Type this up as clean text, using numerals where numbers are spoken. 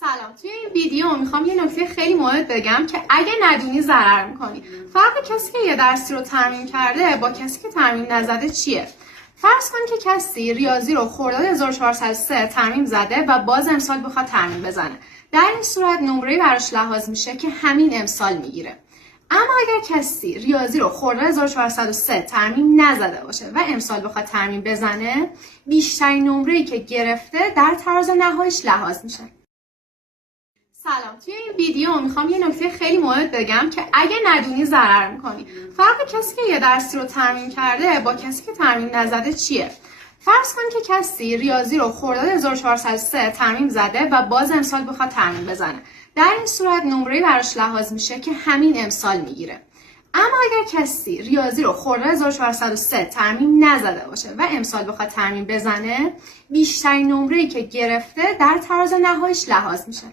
سلام. توی این ویدیو میخوام یه نکته خیلی مهم بگم که اگه ندونی ضرر میکنی. فرق کسی که یه درسی رو ترمیم کرده با کسی که ترمیم نزده چیه؟ فرض کن که کسی ریاضی رو خرداد 1403 ترمیم زده و باز امسال بخواد ترمیم بزنه. در این صورت نمره‌ای براش لحاظ میشه که همین امسال میگیره. اما اگر کسی ریاضی رو خرداد 1403 ترمیم نزده باشه و امسال بخواد ترمیم بزنه، بیشترین نمره‌ای که گرفته در تراز نهاییش لحاظ میشه. سلام. توی این ویدیو میخوام یه نکته خیلی مهم بگم که اگه ندونی ضرر میکنی. فرق کسی که یه درسی رو ترمیم کرده با کسی که ترمیم نزده چیه؟ فرض کن که کسی ریاضی رو خرداد 1403 ترمیم زده و باز امسال بخواد ترمیم بزنه. در این صورت نمره‌ای براش لحاظ میشه که همین امسال میگیره. اما اگر کسی ریاضی رو خرداد 1403 ترمیم نزده باشه و امسال بخواد ترمیم بزنه، بیشترین نمره‌ای که گرفته در تراز نهاییش لحاظ میشه.